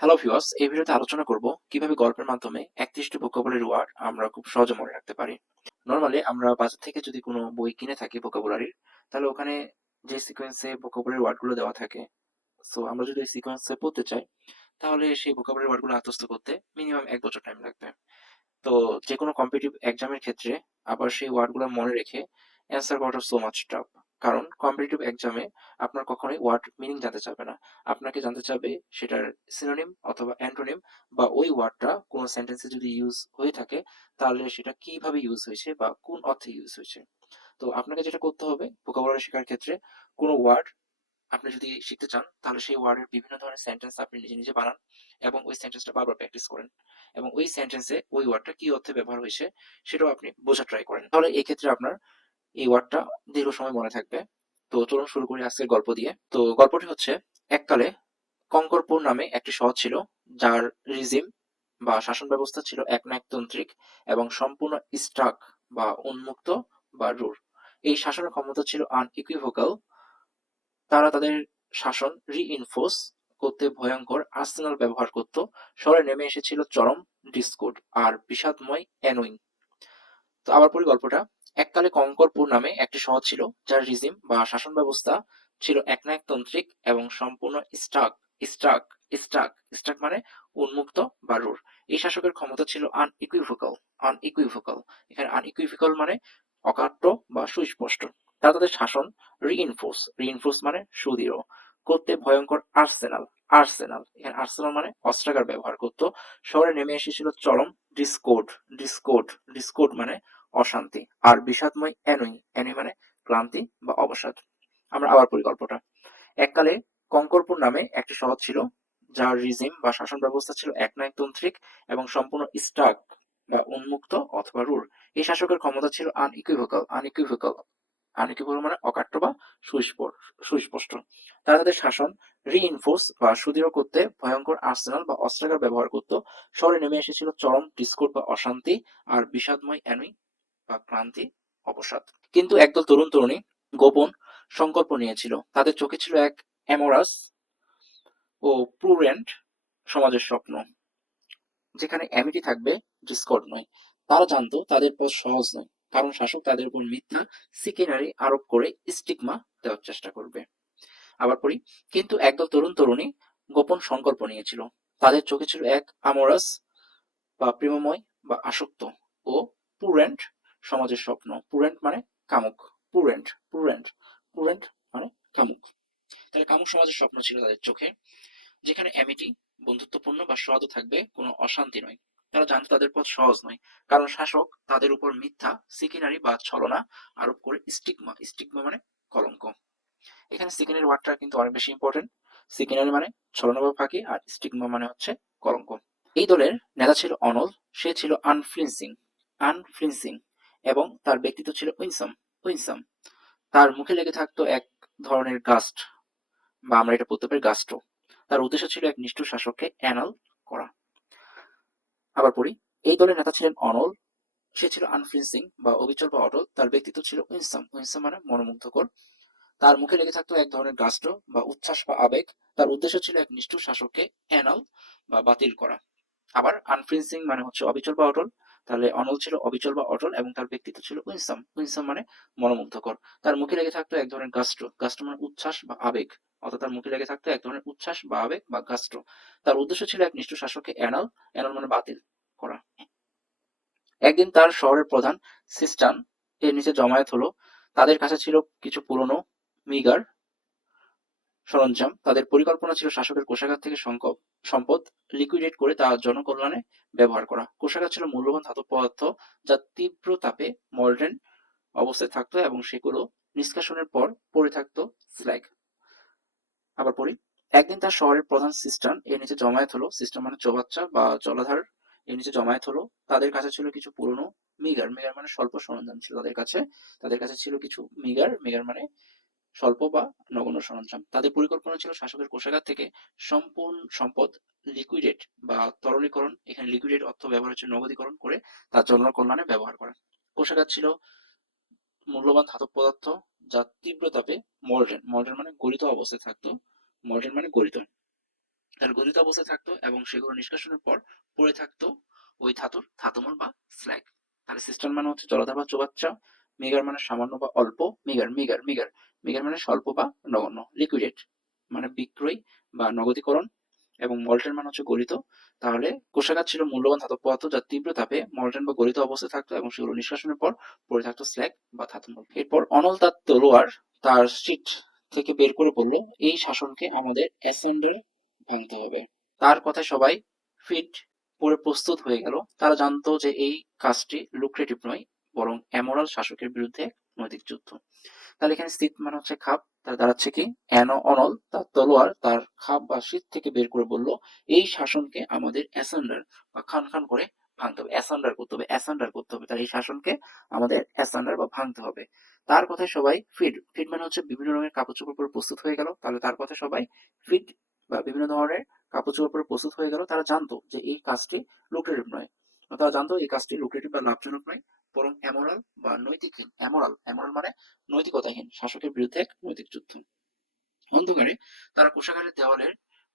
Hello viewers, এই ভিডিওতে আলোচনা করব কিভাবে গল্পের মাধ্যমে 31টি ভোকাবুলারি ওয়ার্ড আমরা খুব সহজে মনে রাখতে পারি। নরমালি আমরা বাজার থেকে যদি কোনো বই কিনে থাকি ভোকাবুলারির, তাহলে ওখানে যে সিকোয়েন্সে ভোকাবুলারি ওয়ার্ডগুলো দেওয়া থাকে, সো আমরা যদি ওই সিকোয়েন্সে পড়তে চাই, তাহলে সেই ভোকাবুলারি ওয়ার্ডগুলো আত্মস্থ করতে মিনিমাম 1 বছর টাইম লাগবে। তো যেকোনো কম্পিটিটিভ এক্সামের ক্ষেত্রে আবার সেই ওয়ার্ডগুলো মনে রেখে অ্যান্সার করাটা সো মাচ টাফ। কারণ কম্পিটিটিভ এক্সামে আপনার কখনোই ওয়ার্ড মিনিং জানতে চাবে না, আপনাকে জানতে চাবে সেটার সিনোনিম অথবা অ্যান্টোনিম, বা ওই ওয়ার্ডটা কোনো সেন্টেন্সে যদি ইউজ হয়ে থাকে তাহলে সেটা কিভাবে ইউজ হয়েছে বা কোন অর্থে ইউজ হয়েছে। তো আপনাকে যেটা করতে হবে ভোকাবুলারি শেখার ক্ষেত্রে, কোনো ওয়ার্ড আপনি যদি শিখতে চান তাহলে সেই ওয়ার্ডের বিভিন্ন ধরনের সেন্টেন্স আপনি নিজে নিজে বানান এবং ওই সেন্টেন্সটা বারবার প্র্যাকটিস করেন, এবং ওই সেন্টেন্সে ওই ওয়ার্ডটা কি অর্থে ব্যবহার হয়েছে সেটাও আপনি বোঝার ট্রাই করেন। তাহলে এই ক্ষেত্রে আপনার এই ওয়ার্ডটা দীর্ঘ সময় মনে থাকবে। তো চলুন শুরু করি আজকের গল্প দিয়ে। তো গল্পটি হচ্ছে, এককালে কঙ্করপুর নামে একটি শহর ছিল, যার রিজিম বা শাসন ব্যবস্থা ছিল একনায়কতান্ত্রিক এবং সম্পূর্ণ স্টাক বা উন্মুক্ত বা রুর। এই শাসনের ক্ষমতা ছিল আনইকুইভোকাল। তারা তাদের শাসন রিইনফোর্স করতে ভয়ঙ্কর আর্সেনাল ব্যবহার করত। শহরে নেমে এসেছিল চরম ডিসকর্ড আর বিষাদময় অ্যানোয়িং। তো আবার পড়ি গল্পটা। এককালে কঙ্করপুর নামে একটি শহর ছিল, যার রিজিম বা শাসন ব্যবস্থা ছিল একনায়কতান্ত্রিক এবং সম্পূর্ণ স্টাক স্টাক স্টাক স্টাক মানে উন্মুক্ত বা রূঢ়। এই শাসকের ক্ষমতা ছিল আনইকুইভোকাল। আনইকুইভোকাল, এখানে আনইকুইভোকাল মানে অকাট্য বা সুস্পষ্ট। তারা তাদের শাসন রিইনফোর্স মানে সুদৃঢ় করতে ভয়ঙ্কর আর্সেনাল আর্সেনাল এখানে আর্সেনাল মানে অস্ত্রাগার ব্যবহার করত। শহরে নেমে এসেছিল চরম ডিসকোড ডিসকোড ডিসকোড মানে অশান্তি, আর বিষাদময় অ্যানুই অ্যানুই মানে ক্লান্তি বা অবসাদ। আমরা আবার পড়ি গল্পটা। এককালে কঙ্করপুর নামে একটি শহর ছিল, যার রিজিম বা শাসন ব্যবস্থা ছিল একনায়কতান্ত্রিক এবং সম্পূর্ণ স্টাক বা উন্মুক্ত অথবা রূঢ়। এই শাসকের ক্ষমতা ছিল আনইকুইভোকাল মানে অকাট্য বা সুস্পষ্ট। তারা তাদের শাসন রিইনফোর্স বা সুদৃঢ় করতে ভয়ঙ্কর আর্সেনাল বা অস্ত্রাগার ব্যবহার করত। শহরে নেমে এসেছিল চরম ডিসকোড বা অশান্তি, আর বিষাদময় অ্যানুই বা ক্লান্তি, অবসাদ। কিন্তু একদল তরুণ তরুণী গোপন সংকল্প নিয়েছিল। তাদের চোখে ছিল এক অ্যামোরাস ও প্রুডেন্ট সমাজের স্বপ্ন, যেখানে অ্যামিটি থাকবে, ডিসকর্ড নয়। তারা জানতো তাদের পথ সহজ নয়, কারণ শাসক তাদের উপর মিথ্যা সিকেনারি আরোপ করে স্টিগমা দেওয়ার চেষ্টা করবে। আবার পড়ি। কিন্তু একদল তরুণ তরুণী গোপন সংকল্প নিয়েছিল। তাদের চোখে ছিল এক আমোরাস বা প্রেমময় বা আসক্ত ও পুরেন্ট সমাজের স্বপ্ন। পুরেন্ট মানে কামুক। পুরেন্ট পুরেন্ট পুরেন্ট মানে কামুক। তাহলে কামুক সমাজের স্বপ্ন ছিল তাদের চোখে, যেখানে অ্যামিটি বন্ধুত্বপূর্ণ বা সৎও থাকবে, কোনো অশান্তি নয়। তারা জানতো তাদের পথ সহজ নয়, কারণ শাসক তাদের উপর মিথ্যা সিকিনারি বা ছলনা আরোপ করে স্টিগমা স্টিগমা মানে কলঙ্ক। এখানে সিকিনারি ওয়ার্ডটা কিন্তু অনেক বেশি ইম্পর্টেন্ট। সিকিনারি মানে ছলনা বা ফাঁকি, আর স্টিগমা মানে হচ্ছে কলঙ্ক। এই দলের নেতা ছিল অনল। সে ছিল আনফ্লিন্সিং এবং তার ব্যক্তিত্ব ছিল উইনসাম। তার মুখে লেগে থাকতো এক ধরনের গাস্ট, বা আমরা এটা বলতে পারি গাস্টো। তার উদ্দেশ্য ছিল এক নিষ্ঠুর শাসককে অ্যানাল করা। আবার পড়ি। এই দলের নেতা ছিলেন অনল। সে ছিল আনফ্লিন্সিং বা অবিচল বা অটল। তার ব্যক্তিত্ব ছিল উইনসাম মানে মনোমুগ্ধকর। তার মুখে লেগে থাকতো এক ধরনের গাস্ট বা উচ্ছ্বাস বা আবেগ। তার উদ্দেশ্য ছিল এক নিষ্ঠুর শাসককে অ্যানাল বা বাতিল করা। আবার আনফ্লিন্সিং মানে হচ্ছে অবিচল বা অটল। তাহলে অনল ছিল অবিচল বা অটল এবং তার ব্যক্তিত্ব ছিল উইনসাম মানে মনোমুগ্ধকর। তার মুখে লেগে থাকতো এক ধরনের গাস্ট মানে উচ্ছ্বাস বা আবেগ, অর্থাৎ তার মুখে লেগে থাকতো এক ধরনের উচ্ছ্বাস বা আবেগ বা গাস্ট। তার উদ্দেশ্য ছিল এক নিষ্ঠুর শাসককে অ্যানাল মানে বাতিল করা। একদিন তার শহরের প্রধান সিস্টান এর নিচে জমায়েত হলো। তাদের কাছে ছিল কিছু পুরনো মিগার সরঞ্জাম। তাদের পরিকল্পনা ছিল শাসকের কোষাগার থেকে সম্পদ লিকুইডেট করে তা জনকল্যাণে ব্যবহার করা। কোষাগার ছিল মূল্যবান ধাতব পদার্থ, যা তীব্র তাপে মল্টেন অবস্থায় থাকতো এবং সেগুলো নিষ্কাশনের পর পড়ে থাকতো স্ল্যাগ। আবার পড়ি। একদিন তার শহরের প্রধান সিস্টান এর নিচে জমায়েত হলো। সিস্টান মানে চৌবাচ্চা বা জলাধার। এর নিচে জমায়েত হলো। তাদের কাছে ছিল কিছু পুরনো মিগার মানে স্বল্প সরঞ্জাম ছিল তাদের কাছে ছিল কিছু মিগার মানে স্বল্প বা নগণ্য সরঞ্জাম। তাদের পরিকল্পনা ছিল শাসকের কোষাগার থেকে সম্পূর্ণ সম্পদ লিকুইডেট বা তরলীকরণ, এখানে লিকুইডেট অর্থ ব্যবহার হচ্ছে নগদীকরণ করে তার জনকল্যাণে ব্যবহার করা। কোষাগার ছিল মূল্যবান ধাতব পদার্থ, যা তীব্র তাপে মল্টেন মানে গলিত অবস্থায় থাকতো। মল্টেন মানে গলিত। তাহলে গলিত অবস্থায় থাকতো এবং সেগুলো নিষ্কাশনের পর পড়ে থাকতো ওই ধাতুর ধাতুমল বা স্ল্যাগ। তাহলে সিস্টার্ন মানে হচ্ছে জলাধার বা চোবাচ্চা, মেগার মানে সামান্য বা অল্প, মেগার মেগার মেগার মেগার মানে স্বল্প বা নগণ্য, লিকুইডেট মানে বিক্রয় বা নগদীকরণ, এবং মল্টেন মানে হচ্ছে গলিত। তাহলে কোষাগার ছিল মূল্যবান ধাতব পদার্থ যা তীব্র তাপে মল্টেন বা গলিত অবস্থায় থাকতো এবং সেগুলো নিষ্কাশনের পর পড়ে থাকতো স্ল্যাগ বা ধাতুমল। এরপর অনল তার তলোয়ার তার শীট থেকে বের করে বলল, এই শাসনকে আমাদের অ্যাসান্ডার ভাঙতে হবে। তার কথায় সবাই ফিট পরে প্রস্তুত হয়ে গেল। তারা জানতো যে এই কাজটি লুক্রেটিভ নয়, বরং অ্যামোরাল শাসকের বিরুদ্ধে এক নৈতিক যুদ্ধ। তাহলে এখানে স্থিত মানে হচ্ছে খাপ, তার দাঁড়াচ্ছে কি অনল তার তলোয়ার তার খাপ বা শীত থেকে বের করে বলল, এই শাসনকে আমাদের অ্যাসান্ডার বা খান খান করে ভাঙতে হবে, অ্যাসান্ডার করতে হবে, অ্যাসান্ডার করতে হবে। তাহলে এই শাসনকে আমাদের অ্যাসান্ডার বা ভাঙতে হবে। তার কথায় সবাই ফিট, ফিট মানে হচ্ছে বিভিন্ন রঙের কাপড় চোপড় পরে প্রস্তুত হয়ে গেল। তাহলে তার কথায় সবাই ফিট বা বিভিন্ন ধরনের কাপড় চোপড় পরে প্রস্তুত হয়ে গেল। তারা জানতো যে এই কাজটি লুক্রেটিভ নয়, তারা জানতো এই কাজটি লুক্রেটিভ বা লাভজনক নয়, বরং অ্যামোরাল বা নৈতিকহীন, অ্যামোরাল অ্যামোরাল মানে নৈতিকতাহীন শাসকের বিরুদ্ধে এক নৈতিক যুদ্ধ। অন্ধকারে তারা কোষাগারের দেওয়ালের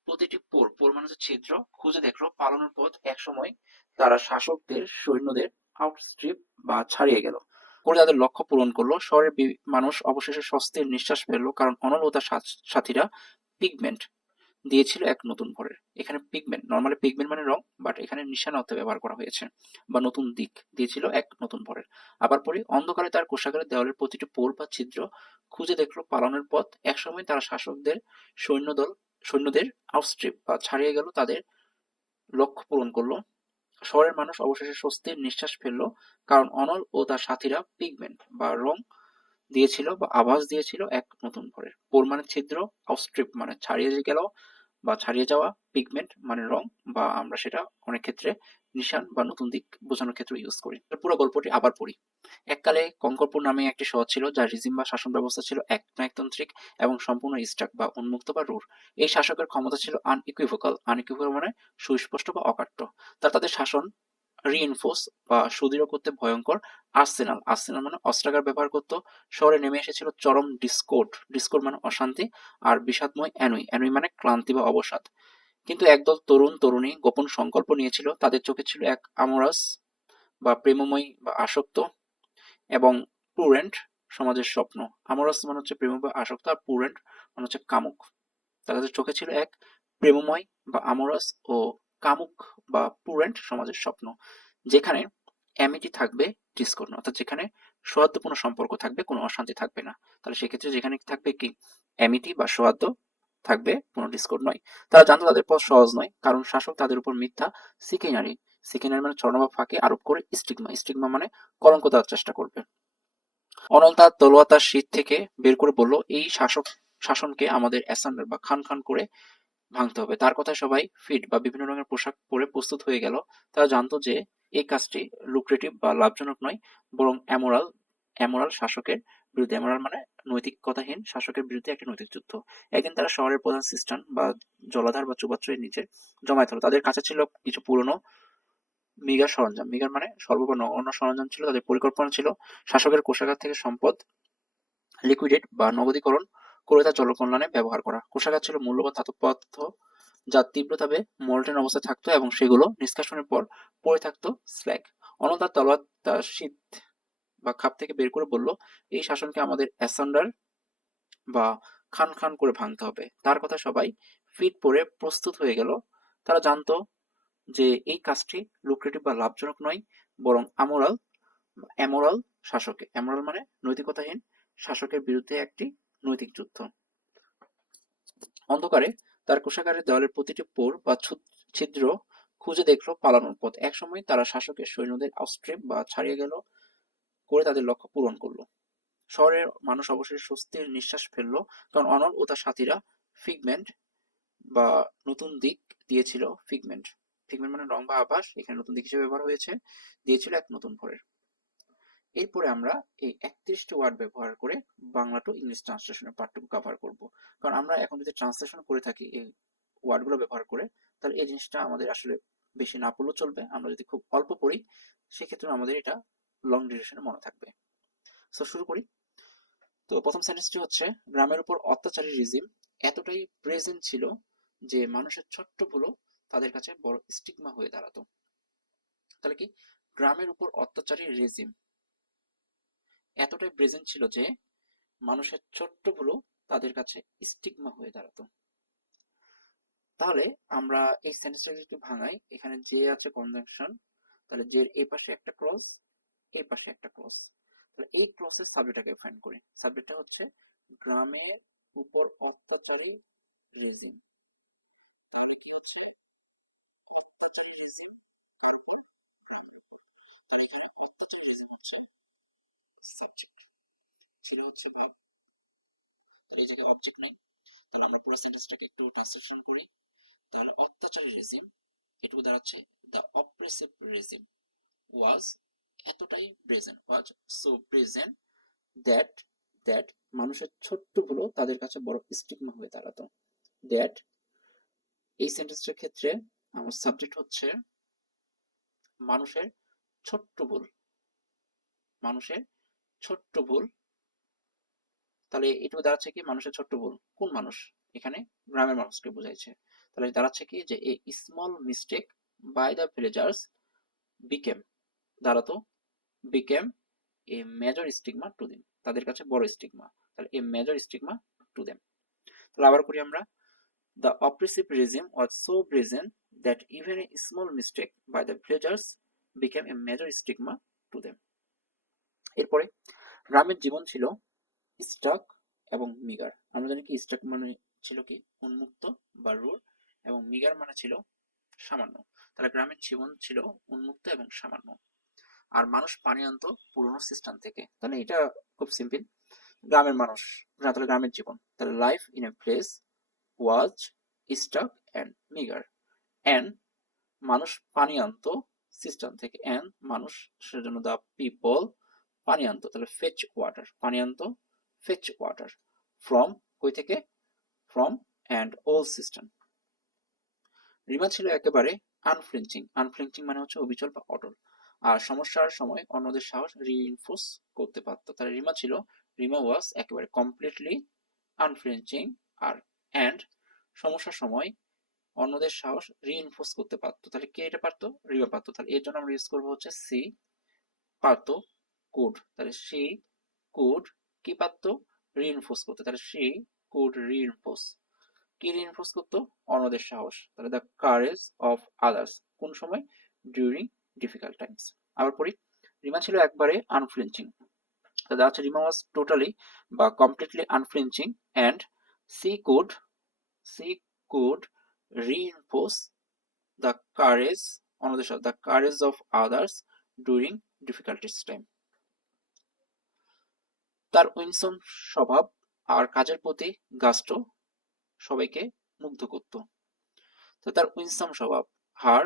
প্রতিটি পোর, পোর মানে হচ্ছে ছিদ্র, খুঁজে দেখলো পালানোর পথ। একসময় তারা শাসকদের সৈন্যদের আউটস্ট্রিপ বা ছাড়িয়ে গেল, করে তাদের লক্ষ্য পূরণ করলো। শহরের মানুষ অবশেষে স্বস্তির নিঃশ্বাস ফেললো, কারণ অনল ও তার সাথীরা পিগমেন্ট দিয়েছিল এক নতুন ভরের। এখানে পিগমেন্ট, নর্মালি পিগমেন্ট মানে রং, বাট এখানে নিশানা অর্থে ব্যবহার করা হয়েছে, বা নতুন দিক দিয়েছিল এক নতুন ভরের। আবার পরে অন্ধকারে তার কোষাগারের দেওয়ালের প্রতিটি পোর বা ছিদ্র খুঁজে দেখলো পালানোর পথ। একসময় তারা শাসকদের সৈন্যদের আউটস্ট্রিপ বা ছাড়িয়ে গেল, তাদের লক্ষ্য পূরণ করলো। শহরের মানুষ অবশেষে স্বস্তির নিঃশ্বাস ফেললো, কারণ অনল ও তার সাথীরা পিগমেন্ট বা রং দিয়েছিল বা আভাস দিয়েছিল এক নতুন ভরের। পোর মানে ছিদ্র, আউটস্ট্রিপ মানে ছাড়িয়ে গেল বা ছাড়িয়ে যাওয়া, পিগমেন্ট মানে রং, বা আমরা সেটা অনেক ক্ষেত্রে নিশান বা নতুন দিক বোঝানোর ক্ষেত্রে ইউজ করি। পুরো গল্পটি আবার পড়ি। এককালে কঙ্করপুর নামে একটি শহর ছিল, যার রিজিম বা শাসন ব্যবস্থা ছিল একনায়কতান্ত্রিক এবং সম্পূর্ণ স্টাক বা উন্মুক্ত বা রুর। এই শাসকের ক্ষমতা ছিল আনইকুইভোকাল, আনইকুইভোকাল মানে সুস্পষ্ট বা অকাট্য। তাদের শাসন রিইনফোর্স বা সুদৃঢ় করতে ভয়ঙ্কর আর্সেনাল, আর্সেনাল মানে অস্ত্রাগার ব্যবহার করত। শহরে নেমে এসেছিল চরম ডিসকোড, ডিসকোড মানে অশান্তি, আর বিষাদময় অ্যানুই, অ্যানুই মানে ক্লান্তি বা অবসাদ। কিন্তু একদল তরুণ তরুণী গোপন সংকল্প নিয়েছিল। তাদের চোখে ছিল এক আমোরাস বা প্রেমময় বা আসক্ত এবং পুরেন্ট সমাজের স্বপ্ন। আমোরাস মানে হচ্ছে প্রেম বা আসক্ত, আর পুরেন্ট মানে হচ্ছে কামুক। তাদের চোখে ছিল এক প্রেমময় বা আমোরাস ও কামুক বা পুরেন্ট সমাজের স্বপ্ন, যেখানে অ্যামিটি থাকবে, ডিসকর্ড না, অর্থাৎ যেখানে সৌহার্দ্যপূর্ণ সম্পর্ক থাকবে, কোনো অশান্তি থাকবে না। তাহলে সেক্ষেত্রে যেখানে থাকবে কি অ্যামিটি বা সৌহার্দ্য থাকবে, কোনো ডিসকর্ড নয়। তারা জানতো তাদের পথ সহজ নয়, কারণ শাসক তাদের উপর মিথ্যা সিকেনারি, সিকেনারি মানে ছলনা বা ফাঁকে আরোপ করে স্টিগমা, স্টিগমা মানে কলঙ্ক দেওয়ার চেষ্টা করবে। অনল তার তলোয়ার তার শীত থেকে বের করে বলল, এই শাসনকে আমাদের অ্যাসান্ডার বা খান খান করে ভাঙতে হবে। তার কথায় সবাই ফিট বা বিভিন্ন রঙের পোশাক পরে প্রস্তুত হয়ে গেল। তারা জানতো যে এই কাজটি লুক্রেটিভ বা লাভজনক নয়, বরং অ্যামোরাল, অ্যামোরাল শাসকের বিরুদ্ধে, অ্যামোরাল মানে নৈতিকতাহীন শাসকের বিরুদ্ধে একটি নৈতিক যুদ্ধ। একদিন তারা শহরের প্রধান সিস্টান বা জলাধার বা চুবাচ্চয়ের নিচে জমায়েত হলো। তাদের কাছে ছিল কিছু পুরনো মিগার সরঞ্জাম, মিগার মানে স্বল্প বা নগণ্য সরঞ্জাম ছিল। তাদের পরিকল্পনা ছিল শাসকের কোষাগার থেকে সম্পদ লিকুইডেট বা নগদীকরণ করে তা জনকল্যাণে ব্যবহার করা। কোষাগার ছিল মূল্যবান ধাতব পদার্থ যা তীব্রভাবে মল্টেন অবস্থায় থাকতো এবং সেগুলো নিষ্কাশনের পর পড়ে থাকতো স্ল্যাগ। অনল তার তলোয়ার তার শীত বা খাপ থেকে বের করে বলল, এই শাসনকে আমাদের অ্যাসান্ডার বা খান খান করে ভাঙতে হবে। তার কথা সবাই ফিট পরে প্রস্তুত হয়ে গেল। তারা জানতো যে এই কাজটি লুক্রেটিভ বা লাভজনক নয়, বরং আমোরাল, অ্যামোরাল শাসকে, অ্যামোরাল মানে নৈতিকতাহীন শাসকের বিরুদ্ধে একটি নৈতিক যুদ্ধ। অন্ধকারে তার কোষাগারের দেওয়ালের প্রতিটি পোর বা ছিদ্র খুঁজে দেখলো পালানোর পথ। একসময় তারা শাসকের সৈন্যদের আউটস্ট্রিপ বা ছাড়িয়ে গেল, করে তাদের লক্ষ্য পূরণ করলো। শহরের মানুষ অবশেষে স্বস্তির নিঃশ্বাস ফেললো, কারণ অনল ও তার সাথীরা ফিগমেন্ট বা নতুন দিক দিয়েছিল, ফিগমেন্ট, ফিগমেন্ট মানে রং বা আভাস, এখানে নতুন দিক হিসেবে ব্যবহার হয়েছে, দিয়েছিল এক নতুন ভরের। এরপরে আমরা এই 31টি ওয়ার্ড ব্যবহার করে বাংলা টু ইংলিশ ট্রান্সলেশনের পার্টটুকু কভার করব। কারণ আমরা এখন যদি ট্রান্সলেশন করে থাকি এই ওয়ার্ডগুলো ব্যবহার করে, তাহলে এই জিনিসটা আমাদের আসলে বেশি না পড়লেও চলবে। আমরা যদি খুব অল্প পড়ি, সেক্ষেত্রে আমাদের এটা লং ডিউরেশনে মনে থাকবে। সো শুরু করি। তো প্রথম সেন্টেন্সটি হচ্ছে, গ্রামের উপর অত্যাচারী রিজিম এতটাই প্রেজেন্ট ছিল যে মানুষের ছোট্ট ভুলও তাদের কাছে বড় স্টিগমা হয়ে দাঁড়াতো। তাহলে কি গ্রামের উপর অত্যাচারী রেজিম এতটাই প্রেজেন্ট ছিল যে মানুষের ছোট্ট ভুলও তাদের কাছে স্টিগমা হয়ে দাঁড়াতো। তাহলে আমরা এই সেন্টেন্সটাকে একটু ভাঙাই। এখানে যে আছে কনজাংশন, তাহলে যে এই পাশে একটা ক্লজ, এই পাশে একটা ক্লজ। তাহলে এই ক্লজের সাবজেক্টটাকে ফাইন্ড করি। সাবজেক্টটা হচ্ছে গ্রামের উপর অত্যাচারী রেজিম। তাহলে কি হচ্ছে অত্যাচারী রেজিম কার উপর? গ্রামের উপর। তাহলে এখানে অত্যাচারী রেজিম হচ্ছে সাবজেক্ট, ছিল হচ্ছে ভাব, তাহলে এই জায়গায় অবজেক্ট নাই। তাহলে আমরা পুরো সেন্টেন্সটাকে একটু ট্রান্সলেশন করি। তাহলে অত্যাচারী রেজিম এটুকু দাঁড়াচ্ছে দ্য অপ্রেসিভ রেজিম ওয়াজ এতটাই present, was so present that that মানুষের ছোট্ট ভুলও তাদের কাছে বড় স্টিগমা হয়ে দাঁড়াতো। দ্যাট এই সেন্টেন্সটার ক্ষেত্রে আমার সাবজেক্ট হচ্ছে মানুষের ছোট্ট ভুল, মানুষের ছোট্ট ভুল। তাহলে এটুকু দাঁড়াচ্ছে কি মানুষের ছোট্ট ভুল, কোন মানুষ? এখানে গ্রামের মানুষকে বোঝাইছে। তাহলে দাঁড়াচ্ছে কি যে a small mistake by the villagers became, দাঁড়াতো became a major stigma to them, তাদের কাছে বড় স্টিগমা। তাহলে a major stigma to them. তাহলে আবার করি আমরা, the oppressive regime was so present that even a small mistake by the villagers became a major stigma to them. এরপরে গ্রামের জীবন ছিল স্টাক এবং মিগার। আমরা জানি কি স্টাক মানে ছিল কি উন্মুক্ত বা রুর, এবং মিগার মানে ছিল সামান্য। তাহলে গ্রামের জীবন ছিল উন্মুক্ত এবং সামান্য। আর মানুষ পানি আনতো পুরনো সিস্টেম থেকে। তাহলে এটা খুব সিম্পল, গ্রামের মানুষ, তাহলে গ্রামের জীবন। তাহলে life in a place was Starc and meagre. And মানুষ পানি আনতো সিস্টেম থেকে, অ্যান্ড মানুষ সেজন্য দা পিপল পানি আনতো, তাহলে ফেচ ওয়াটার, পানি আনতো ফেচ ওয়াটার ফ্রম, কই থেকে? From and old system. Rima ছিল একেবারে আনফ্লিঞ্চিং, আনফ্লিঞ্চিং মানে হচ্ছে অবিচল বা অটল, আর সমস্যার সময় অন্যদের সাহস রিইনফোর্স করতে পারতো। তাহলে রিমা ছিল, রিমা ওয়াজ একেবারে কমপ্লিটলি আনফ্লিঞ্চিং, আর অ্যান্ড সমস্যার সময় অন্যদের সাহস রিইনফোর্স করতে পারতো। তাহলে কে এটা পারতো? রিমা পারতো। তাহলে এর জন্য আমরা ইউজ করবো হচ্ছে সি, পারতো, কুড। তাহলে সি কুড কি পারতো? রিইনফোর্স করতে। তাহলে সি কুড রিইনফোর্স, কি রিইনফোর্স করতো? অন্যদের সাহস। তাহলে দ্য কারেজ অফ আদার্স, কোন সময়? During difficult times. আবার পড়ি, রিমা ছিল একবারে আনফ্লিঞ্চিং, তাহলে আছে রিমা ওয়াজ টোটালি বা completely unflinching, and she could, she could reinforce the courage, অন্যদের সাহস, the courage of others during difficulties time. তার উইনসম স্বভাব আর কাজের প্রতি গাস্ট সবাইকে মুগ্ধ করত। তো তার উইনসাম স্বভাব, হার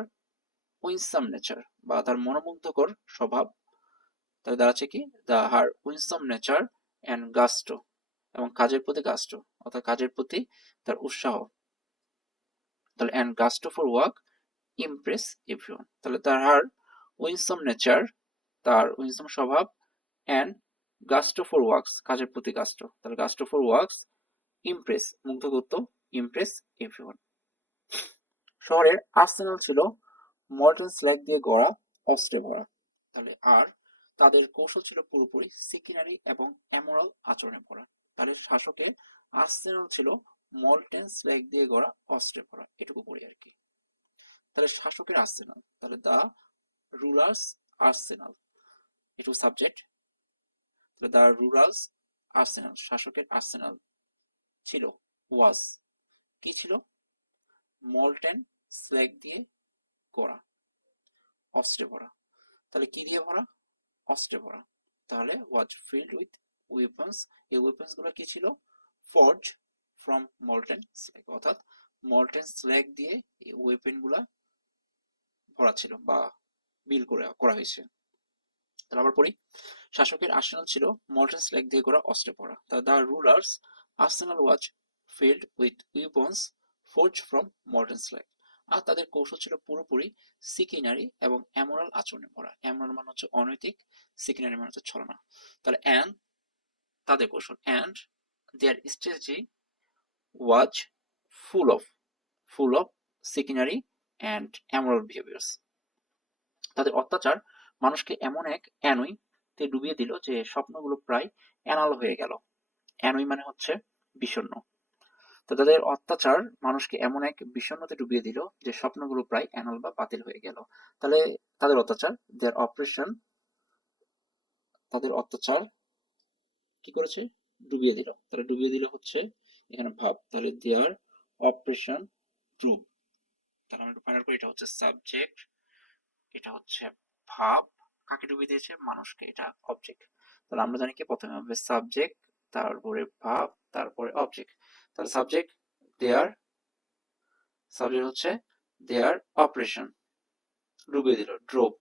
উইনসাম নেচার, বা তার মনোমুগ্ধকর স্বভাব, তাহলে দাঁড়াচ্ছে কি the her winsome nature and gusto, এবং কাজের প্রতি গাস্টো অর্থাৎ কাজের প্রতি তার উৎসাহ। তাহলে and gusto for work impress everyone. তাহলে তার হার উইনসাম নেচার, তার উইনসাম স্বভাব, অ্যান্ড গাস্টো ফর ওয়ার্কস কাজের প্রতি গাস্টো, তাহলে গাস্টো ফর ওয়ার্কস ইমপ্রেস মুগ্ধ করত, ইমপ্রেস এভরিওয়ান। শহরের আর্সেনাল ছিল মল্টেন স্ল্যাগ দিয়ে গড়া অস্ত্রে ভরা। তাহলে আর তাদের কৌশল ছিল পুরোপুরি সিকিনারি এবং অ্যামোরাল আচরণে ভরা। তাহলে শাসকের আর্সেনাল ছিল মল্টেন স্ল্যাগ দিয়ে গড়া অস্ত্রে ভরা, এটুকু পড়ি আর কি। তাহলে শাসকের আর্সেনাল, তাহলে দা রুলার্স আর্সেনাল, এটুকু সাবজেক্ট। তাহলে দা রুলার্স আর্সেনাল, শাসকের আর্সেনাল ছিল, ওয়াজ কি ছিল? মল্টেন স্ল্যাগ দিয়ে গড়া অস্ত্রে ভরা। তাহলে কি দিয়ে ভরা? অস্ত্রে ভরা। তাহলে ওয়াজ ফিল্ড উইথ ওয়েপন্স, এই ওয়েপন্স গুলো কি ছিল? ফর্জ ফ্রম মল্টেন স্ল্যাগ, অর্থাৎ মল্টেন স্ল্যাগ দিয়ে এই ওয়েপন গুলা ভরা ছিল বা বিল করা হয়েছে। তাহলে আবার পড়ি, শাসকের আর্সেনাল ছিল মল্টেন স্ল্যাগ দিয়ে গড়া অস্ত্রে ভরা। The ruler's arsenal was filled with weapons forge from molten slag, আর তাদের কৌশল ছিল পুরোপুরি সিকিনারি এবং অ্যামোরাল আচরণে ভরা। অ্যামোরাল মানে হচ্ছে অনৈতিক, সিকিনারি মানে হচ্ছে ছলনা। তাহলে অ্যান্ড তাদের কৌশল, and their strategy was full of full of secondary and immoral behaviors. তাদের অত্যাচার মানুষকে এমন এক অ্যানয়তে ডুবিয়ে দিল যে স্বপ্নগুলো প্রায় অ্যানাল হয়ে গেল। অ্যানয় মানে হচ্ছে বিষণ্ণ। তো তাদের অত্যাচার মানুষকে এমন এক বিষণ্ণতে ডুবিয়ে দিল যে স্বপ্নগুলো প্রায় অ্যানাল বা বাতিল হয়ে গেল। তাহলে তাদের অত্যাচার, তাদের অত্যাচার কি করেছে? ডুবিয়ে দিল। তাহলে ডুবিয়ে দিল হচ্ছে এখানে ভাব। তাহলে দেয়ার অপারেশন ড্রোভ। তাহলে আমরা একটু ফাইন্ড আউট করি, এটা হচ্ছে সাবজেক্ট, এটা হচ্ছে ভাব, কাকে ডুবিয়ে দিয়েছে? মানুষকে, এটা অবজেক্ট। তাহলে আমরা জানি কি প্রথমে হবে সাবজেক্ট, তারপরে ভাব, তারপরে অবজেক্ট। তাহলে সাবজেক্ট হচ্ছে দেয়ার অপারেশন, ডুবিয়ে দিল, ড্রোভ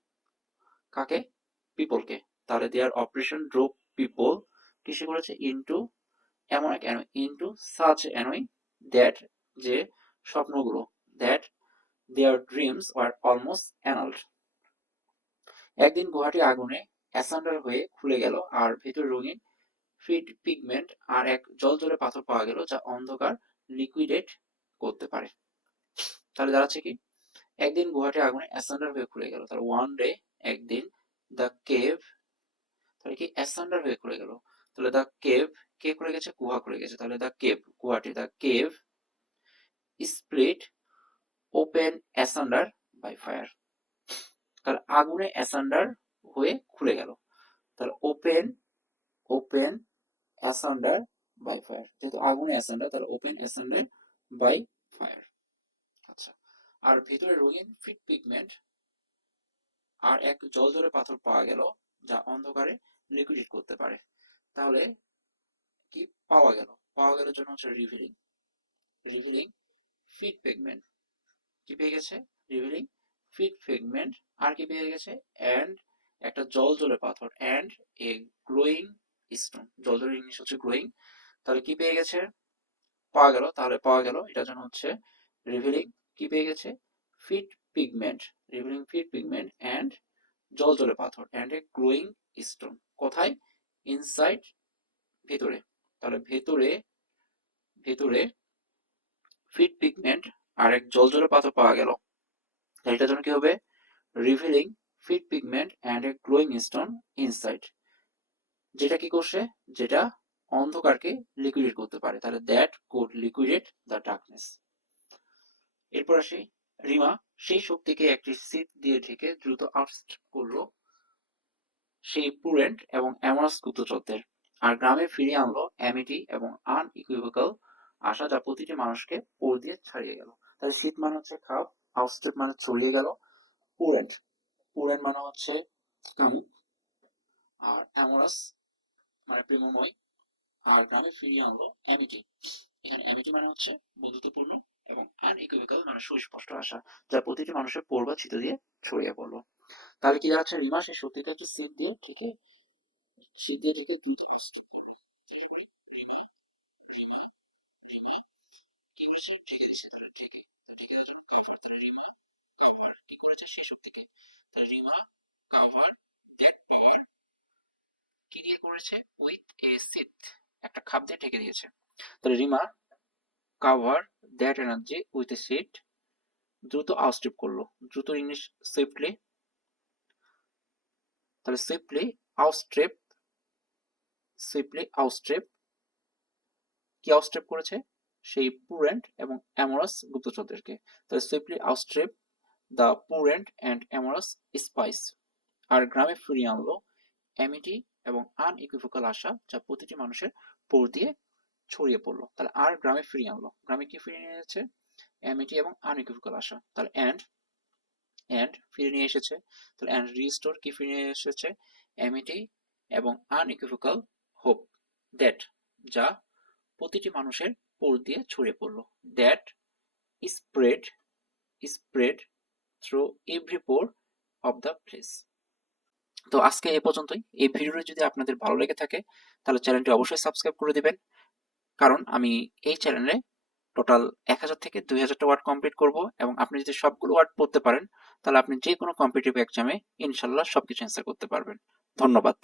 কাকে? পিপলকে। তাহলে দেয়ার অপারেশন ড্রোভ পিপল কিসে করেছে? ইনটু এমন এক annoy, into such annoy that যে স্বপ্নগুলো, that their dreams were almost annulled. একদিন গুহাটি আগুনে অ্যাসান্ডার হয়ে খুলে গেল আর ভেতরে রঙিন ফিড পিগমেন্ট আর এক জলজলে পাথর পাওয়া গেল যা অন্ধকার লিকুইডেট করতে পারে। তাহলে দাঁড়াচ্ছে কি? একদিন গুহাটি আগুনে অ্যাসান্ডার হয়ে খুলে গেল। তাহলে ওয়ান ডে, একদিন, দ্য কেভ, তাহলে কি অ্যাসান্ডার হয়ে খুলে গেল। তাহলে দ্য কেভ, কে খুলে গেছে? গুহা খুলে গেছে। তাহলে দ্য কেভ, গুহাটি, the cave split open asunder by fire. তাহলে আগুনে অ্যাসান্ডার হয়ে খুলে গেল। তাহলে ওপেন অ্যাসান্ডার বাই ফায়ার, যেহেতু আগুনে অ্যাসান্ডার তাহলে ওপেন অ্যাসান্ডার বাই ফায়ার। আচ্ছা, আর ভিতরে রঙিন ফিড পিগমেন্ট আর এক জলজলে পাথর পাওয়া গেল যা অন্ধকারে লিকুইডেট করতে পারে। তাহলে কি পাওয়া গেল? পাওয়া গেল জন্য হচ্ছে রিভিলিং ফিড পিগমেন্ট। কি পেয়ে গেছে? Revealing feed pigment. আর কি পেয়ে গেছে? অ্যান্ড একটা জলজলে পাথর, অ্যান্ড এ গ্লোয়িং স্টোন। জলজলে ইংলিশ হচ্ছে গ্লোয়িং। তাহলে কি পেয়ে গেছে? পাওয়া গেল। তাহলে পাওয়া গেল এটার জন্য হচ্ছে রিভিলিং কি পেয়ে গেছে? Feed pigment, revealing feed pigment and জলজলে পাথর অ্যান্ড এ গ্লোয়িং স্টোন। কোথায়? ইনসাইড, ভেতরে। তাহলে ভেতরে ফিড পিগমেন্ট আর এক জলজলে পাথর পাওয়া গেল। এটার জন্য কি হবে? Revealing feed pigment and a glowing stone inside. যেটা কি করছে? যেটা অন্ধকারকে লিকুইডেট করতে পারে। তাহলে that could liquidate the darkness. এরপর আসি, রিমা সেই শক্তিকে একটি শীত দিয়ে ঢেকে দ্রুত আউটস্ট্রিপ করলো সেই পুরেন্ট এবং অ্যামোরাস গুপ্তচরদের, আর গ্রামে ফিরিয়ে আনলো অ্যামিটি এবং আনইকুইভোকাল আশা যা প্রতিটি মানুষকে পোর দিয়ে ছাড়িয়ে গেল। তাহলে শীত মানে হচ্ছে খাপ, আউটস্ট্রিপ মানে ছড়িয়ে গেল, পুরেন্ট মানে হচ্ছে কামুক, আর অ্যামোরাস মানে প্রেমময়, আর গ্রামে ফিরিয়ে আনলো অ্যামিটি। এখানে অ্যামিটি মানে হচ্ছে বন্ধুত্বপূর্ণ, এবং আনইকুইভোকাল মানে সুস্পষ্ট আশা যা প্রতিটি মানুষের পোর বা ছিটো দিয়ে ছড়িয়ে পড়লো। তাহলে কি দাঁড়াচ্ছে? রিমা সেই শক্তিকে একটি শীত দিয়ে ঢেকে দ্রুত আউটস্ট্রিপ করলো। এটা করি, রিমা রিমা রিমা কি করেছে? ঢেকে দিছে। তাহলে ঢেকে দেওয়ার জন্য কাভার। তাহলে রিমা কাভার কি করেছে? সেই শক্তিকে। তাহলে রিমা কাভার দ্যাট পাওয়ার কি দিয়ে করেছে? উইথ এ সিথ, একটা খাপ দিয়ে ঢেকে দিয়েছে। তাহলে Rima cover that energy with a seat, দ্রুত আউটস্ট্রিপ করলো। দ্রুত ইংলিশ সুইফটলি। তাহলে সুইফটলি আউটস্ট্রিপ কি আউটস্ট্রিপ করেছে? সেই পুরেন্ট এবং অ্যামোরাস গুপ্তচরদেরকে। তাহলে swiftly outstrip the prurient and amorous spies, আর গ্রামে ফিরিয়ে আনলো অ্যামিটি এবং আনইকুইভোকাল আশা যা প্রতিটি মানুষের পোর দিয়ে ছড়িয়ে পড়লো। তাহলে আর গ্রামে ফিরিয়ে আনলো, গ্রামে কি ফিরিয়ে নিয়ে যাচ্ছে? অ্যামিটি এবং আনইকুইভোকাল আশা। তাহলে অ্যান্ড ফিরে নিয়ে এসেছে। তাহলে অ্যান্ড রিস্টোর কি ফিরে নিয়ে এসেছে? অ্যামিটি এবং আনইকুইভোকাল হোপ, দ্যাট যা প্রতিটি মানুষের পোর দিয়ে ছড়িয়ে পড়লো, that spread through every poor of the place. তো আজকে এই পর্যন্তই। এই ভিডিওটি যদি আপনাদের ভালো লেগে থাকে তাহলে চ্যানেলটি অবশ্যই সাবস্ক্রাইব করে দিবেন, কারণ আমি এই চ্যানেলে টোটাল 1000 থেকে 2000টা ওয়ার্ড কমপ্লিট করব, এবং আপনি যদি সবগুলো ওয়ার্ড পড়তে পারেন তাহলে আপনি যে কোনো কম্পিটিটিভ এক্সামে ইনশাল্লাহ সবকিছু অ্যান্সার করতে পারবেন। ধন্যবাদ।